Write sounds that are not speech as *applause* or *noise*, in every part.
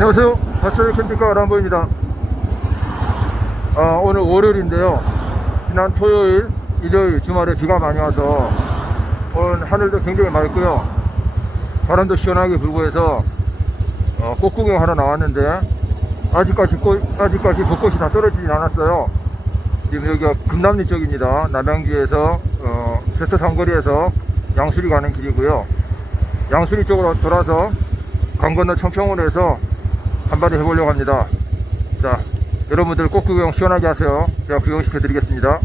안녕하세요. 바스의 캠핑카 람보입니다. 아, 오늘 월요일인데요. 지난 토요일, 일요일, 주말에 비가 많이 와서 오늘 하늘도 굉장히 맑고요. 바람도 시원하게 불고 해서 어, 꽃 구경하러 나왔는데 아직까지 꽃, 아직까지 벚꽃이 다 떨어지진 않았어요. 지금 여기가 금남리 쪽입니다. 남양주에서 어, 세터 삼거리에서 양수리 가는 길이고요. 양수리 쪽으로 돌아서 강 건너 청평으로 해서 한마디 해보려고 합니다. 자, 여러분들 꽃 구경 시원하게 하세요. 제가 구경시켜 드리겠습니다.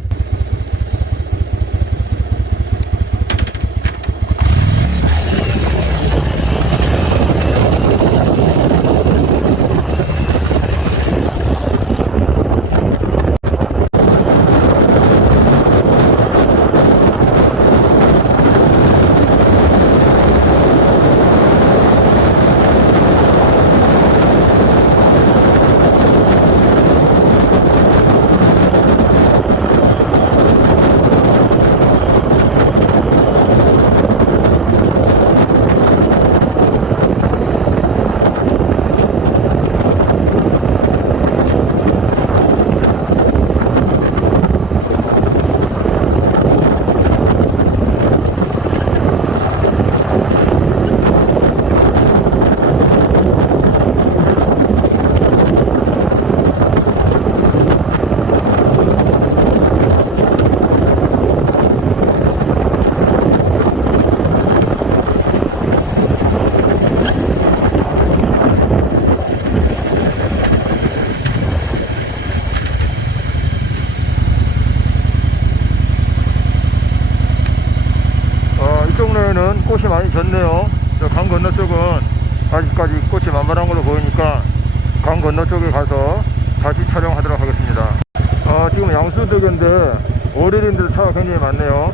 어, 이쪽 내에는 꽃이 졌네요. 저 강 건너 쪽은 아직까지 꽃이 만발한 걸로 보이니까 강 건너 쪽에 가서 다시 촬영하도록 하겠습니다. 어, 지금 양수도교인데 월요일인데도 차가 굉장히 많네요.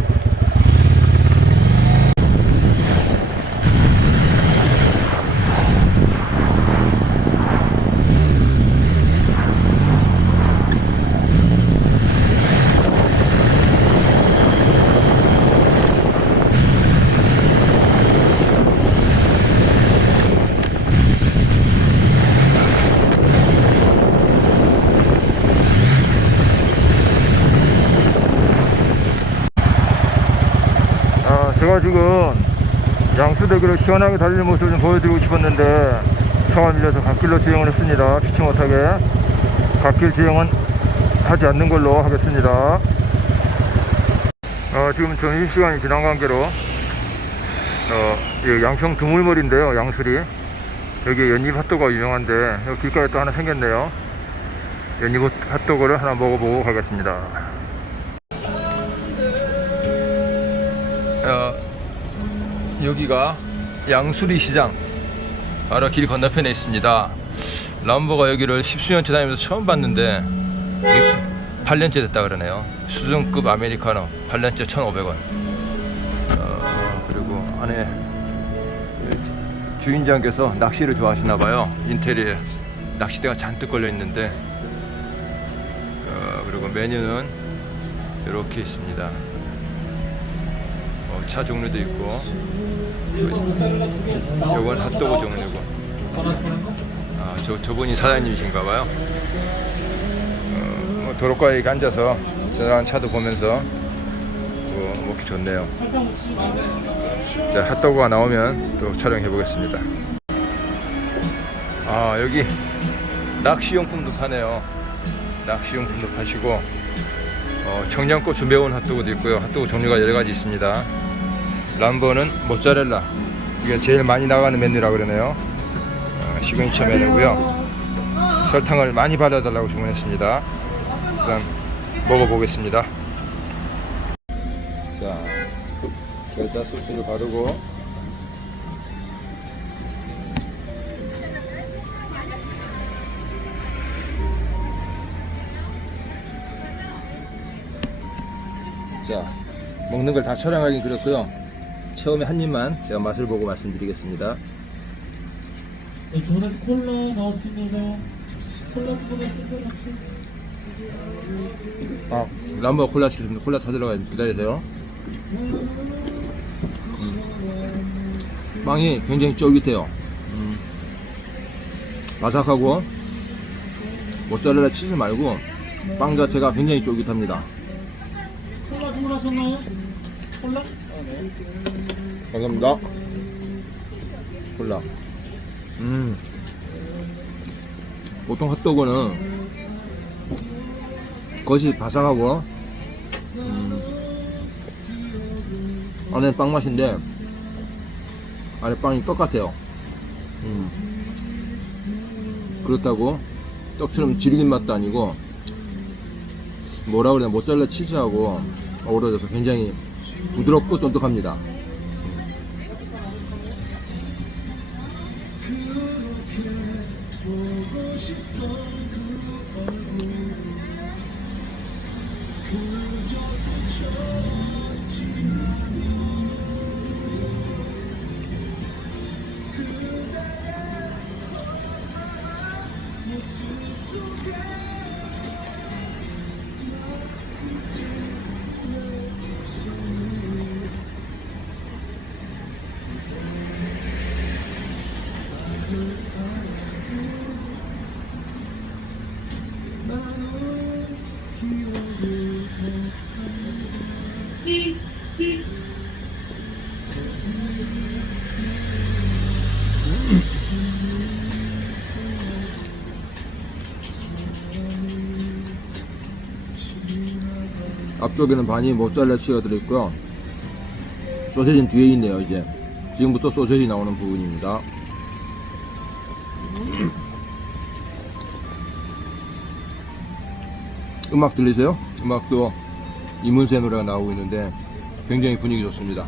아, 제가 지금 양수대교를 시원하게 달리는 모습을 좀 보여드리고 싶었는데 차가 밀려서 갓길로 주행을 했습니다. 피치 못하게 갓길 주행은 하지 않는 걸로 하겠습니다. 어, 지금 점심시간이 지난 관계로 어, 이 양평 드물머리인데요. 양수리 여기 연잎 핫도그가 유명한데 여기 길가에 또 하나 생겼네요. 연잎 핫도그를 하나 먹어보고 가겠습니다. 여기가 양수리 시장 바로 길 건너편에 있습니다. 람보가 여기를 십수년째 다니면서 처음 봤는데 이게 8년째 됐다 그러네요. 수준급 아메리카노 8년째 1,500원. 어, 그리고 안에 주인장께서 낚시를 좋아하시나 봐요. 인테리어에 낚시대가 잔뜩 걸려 있는데 어, 그리고 메뉴는 이렇게 있습니다. 어, 차 종류도 있고. 요건 핫도그 종류고. 아, 저, 저분이 사장님이신가 봐요. 어, 뭐 도로가에 앉아서 저랑 차도 보면서 뭐 먹기 좋네요. 자 핫도그가 나오면 또 촬영해 보겠습니다. 아 여기 낚시용품도 파네요. 낚시용품도 파시고 어, 청양고추 매운 핫도그도 있고요. 핫도그 종류가 여러 가지 있습니다. 람보는 모짜렐라. 이게 제일 많이 나가는 메뉴라 그러네요. 어, 시그니처 메뉴고요. 설탕을 많이 발라달라고 주문했습니다. 그럼 먹어보겠습니다. 자, 겨자 소스를 바르고 자, 먹는 걸 다 촬영하긴 그렇고요. 처음에 한 입만 제가 맛을 보고 말씀드리겠습니다. 네, 저는 콜라 나왔습니다. 콜라 아, 람보 콜라 시켰습니다. 콜라 다 들어가 있는데 기다리세요. 음. 빵이 굉장히 쫄깃해요. 음. 바삭하고 모짜렐라 치즈 말고 빵 자체가 굉장히 쫄깃합니다. 콜라 주문하셨나요? 콜라? 아, 네. 감사합니다. 콜라. 음. 보통 핫도그는 겉이 바삭하고 음, 안에 빵 맛인데 안에 빵이 똑같아요. 음. 그렇다고 떡처럼 지르긴 맛도 아니고 뭐라 그래야 모짜렐라 치즈하고 어우러져서 굉장히 부드럽고 쫀득합니다. Just 앞쪽에는 반이 모짜렐라 치즈가 들어있고요. 소세지는 뒤에 있네요, 이제. 지금부터 소세지 나오는 부분입니다. 음악 들리세요? 음악도 이문세 노래가 나오고 있는데 굉장히 분위기 좋습니다.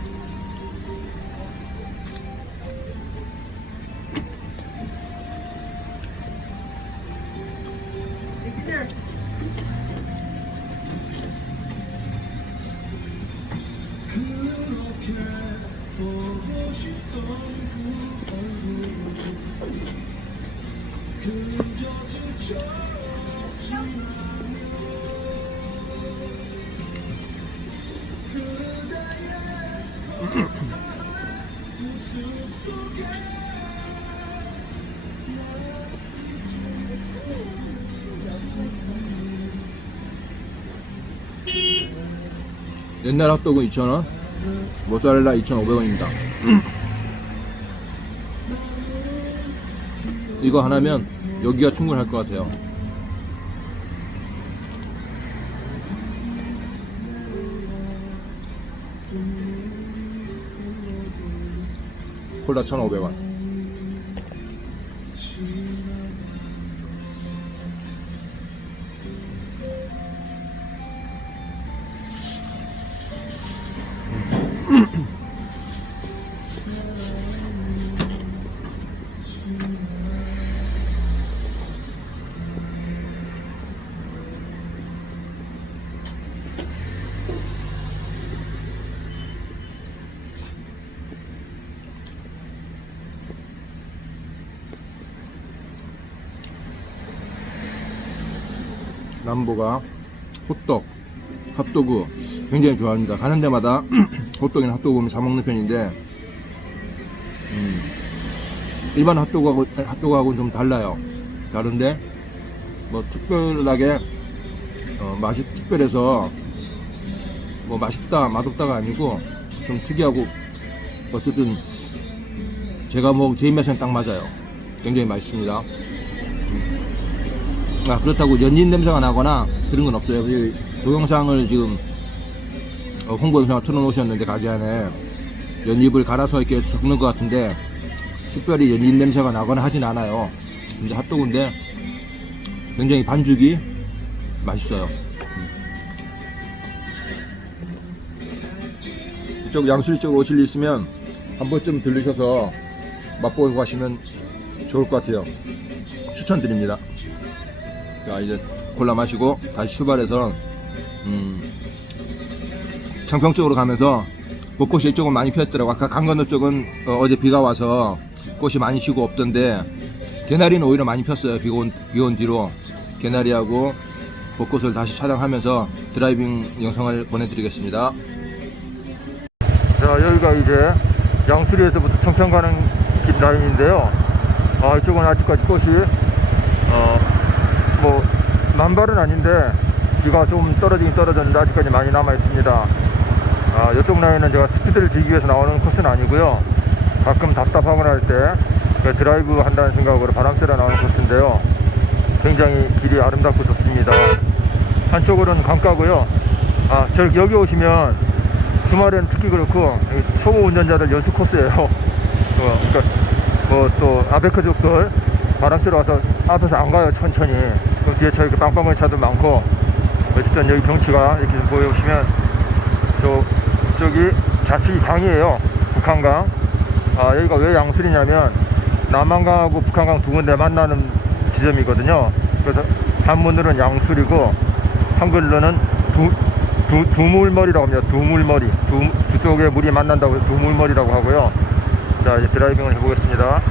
옛날 핫도그 2,000원, 모짜렐라 2,500원입니다. *clears throat* 이거 하나면 여기가 충분할 것 같아요. 콜라 1,500원. 남보가 호떡, 핫도그 굉장히 좋아합니다. 가는 데마다 *clears throat* 호떡이나 핫도그 사 먹는 편인데 음, 일반 핫도그하고 핫도그하고는 좀 달라요. 다른데 뭐 특별하게 어, 맛이 특별해서 뭐 맛있다 맛없다가 아니고 좀 특이하고 어쨌든 제가 먹은 제 입맛에는 딱 맞아요. 굉장히 맛있습니다. 아, 그렇다고 연잎 냄새가 나거나 그런 건 없어요. 이 동영상을 지금 어, 홍보 영상을 틀어놓으셨는데 가게 안에 연잎을 갈아서 이렇게 섞는 것 같은데 특별히 연잎 냄새가 나거나 하진 않아요. 근데 핫도그인데 굉장히 반죽이 맛있어요. 음. 이쪽 양수리 쪽으로 오실 일 있으면 한 번쯤 들르셔서 맛보고 가시면 좋을 것 같아요. 추천드립니다. 자 이제 콜라 마시고 다시 출발해서 음, 청평 쪽으로 가면서 벚꽃이 이쪽은 많이 피었더라고. 아까 강건도 쪽은 어, 제 비가 와서 꽃이 많이 지고 없던데 개나리는 오히려 많이 폈어요 비가 온, 비온 뒤로. 개나리하고 벚꽃을 다시 촬영하면서 드라이빙 영상을 보내드리겠습니다. 자 여기가 이제 양수리에서부터 청평 가는 길 라인인데요. 아 이쪽은 아직까지 꽃이 어, 뭐 만발은 아닌데 비가 좀 떨어지긴 떨어졌는데 아직까지 많이 남아 있습니다. 아, 이쪽 라인은 제가 스피드를 즐기기 위해서 나오는 코스는 아니고요. 가끔 답답하거나 할 때 드라이브 한다는 생각으로 바람 쐬러 나오는 코스인데요. 굉장히 길이 아름답고 좋습니다. 한쪽으로는 강가고요. 아, 저 여기 오시면 주말엔 특히 그렇고 초보 운전자들 연수 코스예요. *laughs* 어, 그러니까 뭐 또 아베크족들 바람 쐬러 와서 앞에서 안 가요 천천히. 그 뒤에 차 이렇게 빵빵한 차도 많고 어쨌든 여기 경치가 이렇게 좀 보여오시면 저 저기 좌측이 강이에요. 북한강. 아 여기가 왜 양술이냐면 남한강하고 북한강 두 군데 만나는 지점이거든요. 그래서 한문으로는 양술이고 한글로는 두, 두, 두물머리라고 합니다. 두물머리. 두, 두 쪽에 물이 만난다고 해서 두물머리라고 하고요. 자, 이제 드라이빙을 해보겠습니다.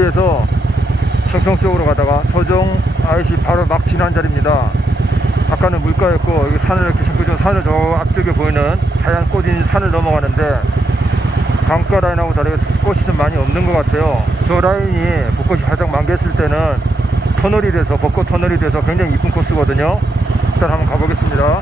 양수리에서 평평 쪽으로 가다가 서종 IC 바로 막 지난 자리입니다. 아까는 물가였고 여기 산을 이렇게 신고죠 산을 저 앞쪽에 보이는 하얀 꽃인 산을 넘어가는데 강가 라인하고 다르게 꽃이 좀 많이 없는 것 같아요. 저 라인이 벚꽃이 가장 만개했을 때는 터널이 돼서 벚꽃 터널이 돼서 굉장히 이쁜 코스거든요. 일단 한번 가보겠습니다.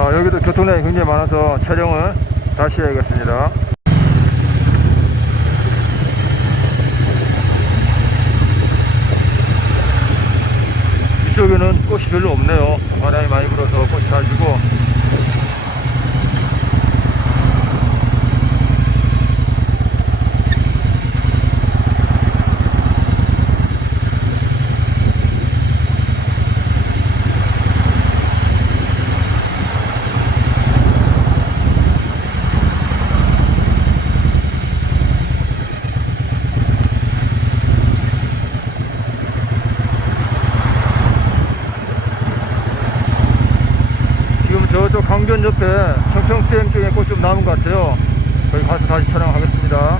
어, 여기도 교통량이 굉장히 많아서 촬영을 다시 해야겠습니다. 이쪽에는 꽃이 별로 없네요. 바람이 많이 불어서 꽃이 다 지고. 저쪽 강변 옆에 청평댐 쪽에 꽃좀 남은 것 같아요. 거기 가서 다시 촬영하겠습니다.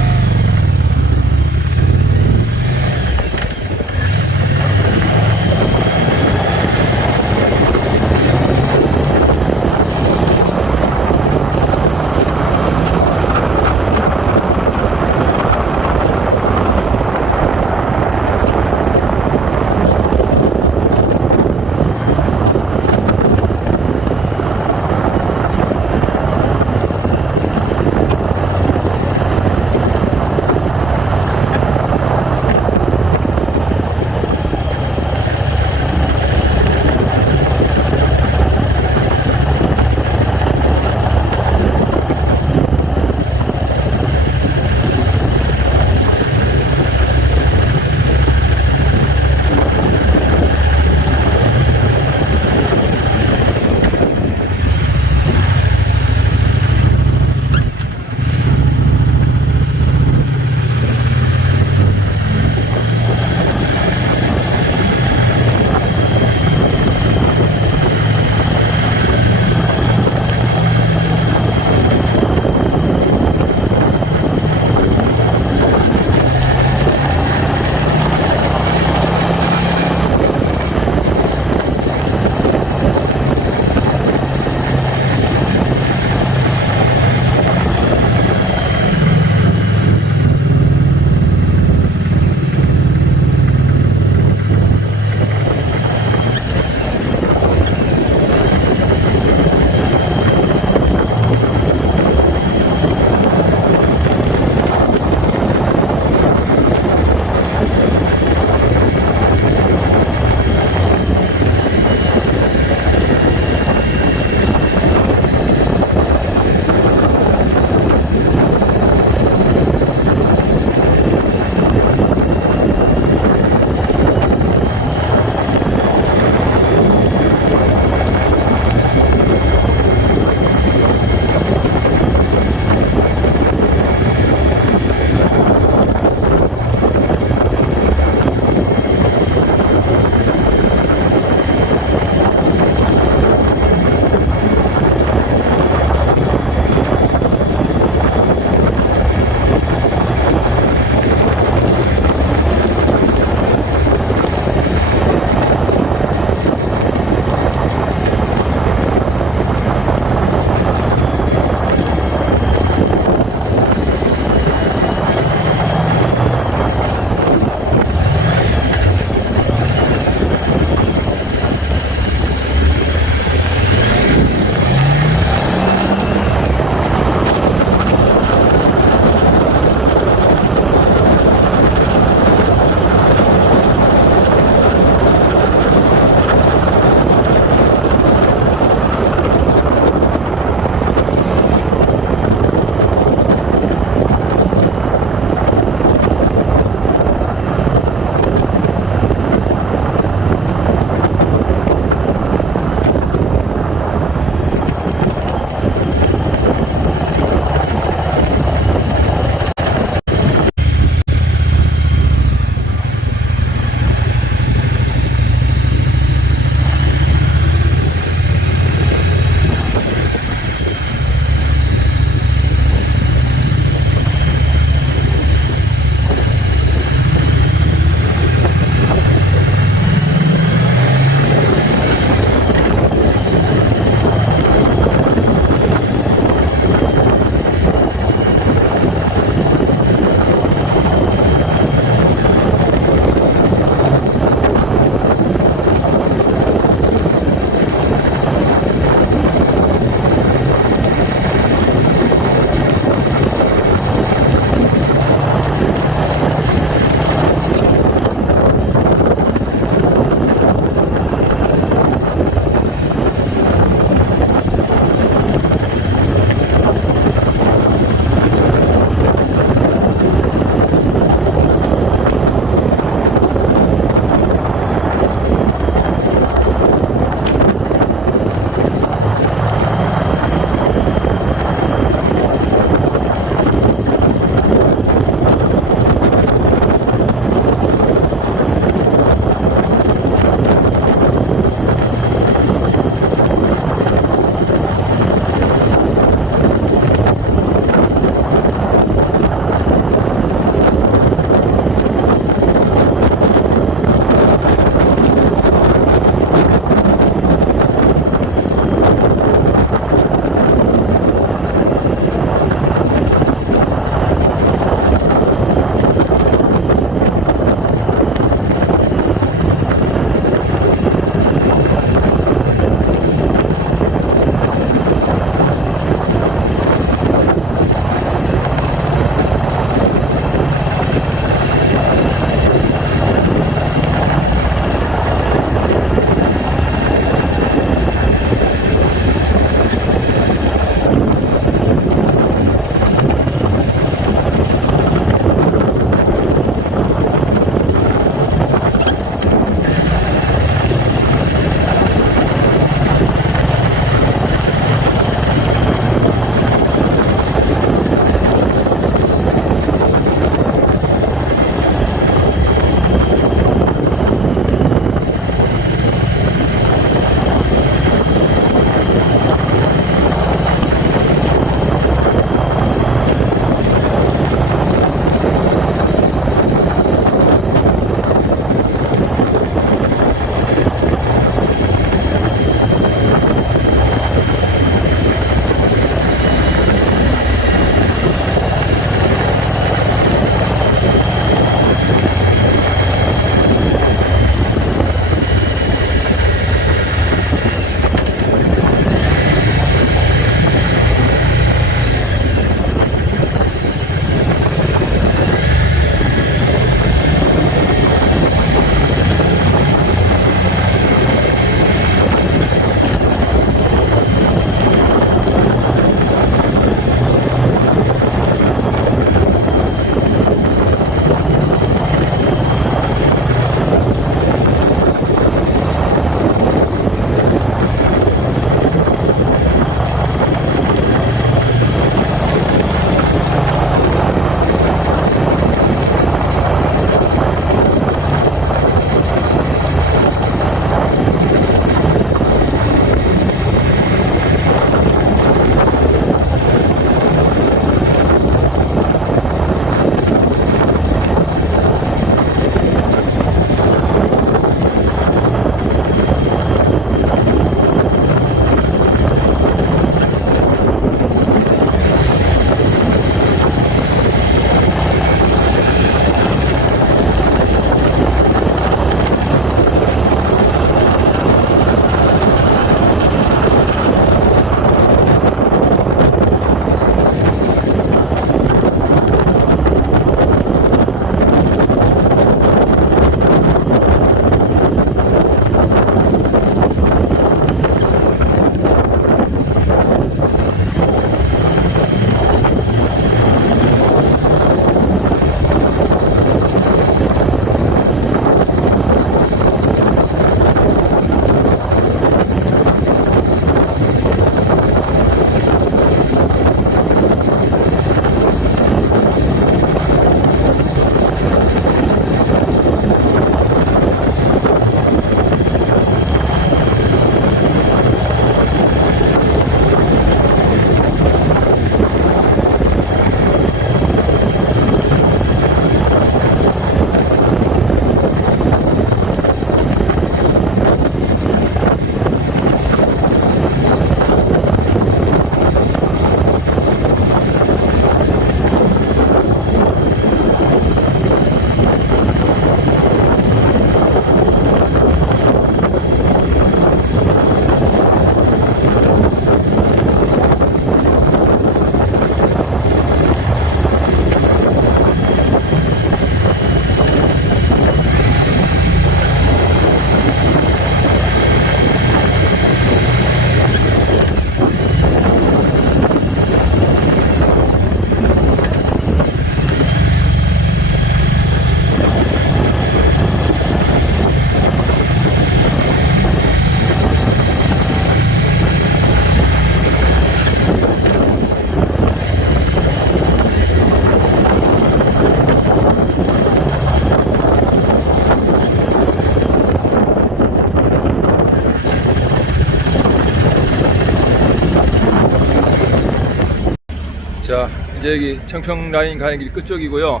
자, 이제 여기 청평 라인 가는 길 끝쪽이고요.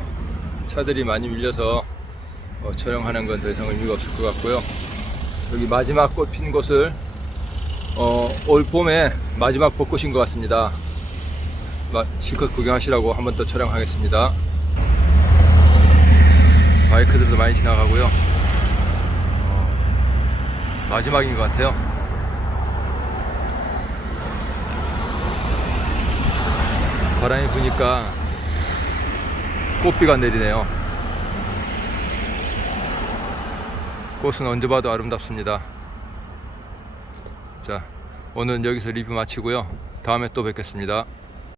차들이 많이 밀려서 어, 촬영하는 건 더 이상 의미가 없을 것 같고요. 여기 마지막 꽃 핀 곳을 어, 올 봄에 마지막 벚꽃인 것 같습니다. 마- 실컷 구경하시라고 한 번 더 촬영하겠습니다. 바이크들도 많이 지나가고요. 어, 마지막인 것 같아요. 바람이 부니까 꽃비가 내리네요. 꽃은 언제 봐도 아름답습니다. 자, 오늘 여기서 리뷰 마치고요. 다음에 또 뵙겠습니다.